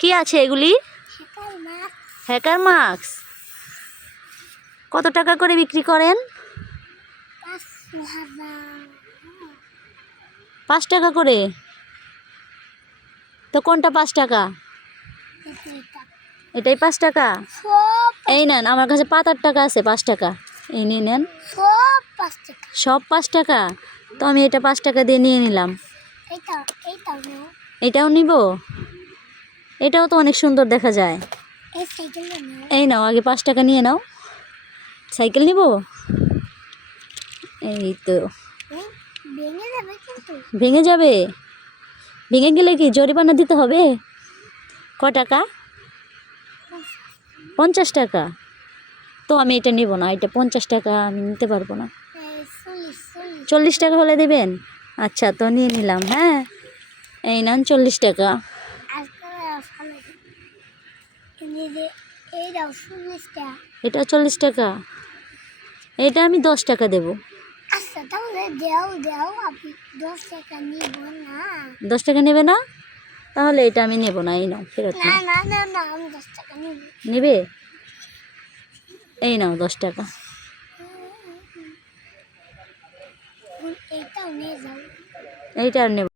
কি আছে এগুলি? Hacker mask. কত টাকা করে বিক্রি করেন? 5 টাকা করে। তো কোনটা 5 টাকা? এটাই 5 টাকা। এই নেন, আমার কাছে 7-8 টাকা আছে 5 টাকা। এই নিয়ে নেন। সব 5 টাকা। তো আমি এটা 5 টাকা দিয়ে নিয়ে নিলাম। এটাও নিব। এটাও তো অনেক সুন্দর দেখা যায়। এই নাও, আগে 5 টাকা নিয়ে নাও। সাইকেল নিব। এই তো ভেঙে যাবে। ভেঙে গেলে কি জরিমানা দিতে হবে? কয় টাকা? 50 টাকা। তো আমি এটা নিব না, এটা 50 টাকা আমি নিতে পারবো না। 40 টাকা হলে দেবেন? আচ্ছা, তো নিয়ে নিলাম। হ্যাঁ, এই নেন 40 টাকা। এটা 40 টাকা। এটা আমি 10 টাকা দেব। 10 টাকা নেবে না? তাহলে এটা আমি নেব না। এই নাও, ফেরত নাও। নেবে? এই নাও 10 টাকা। এইটা আর নেব।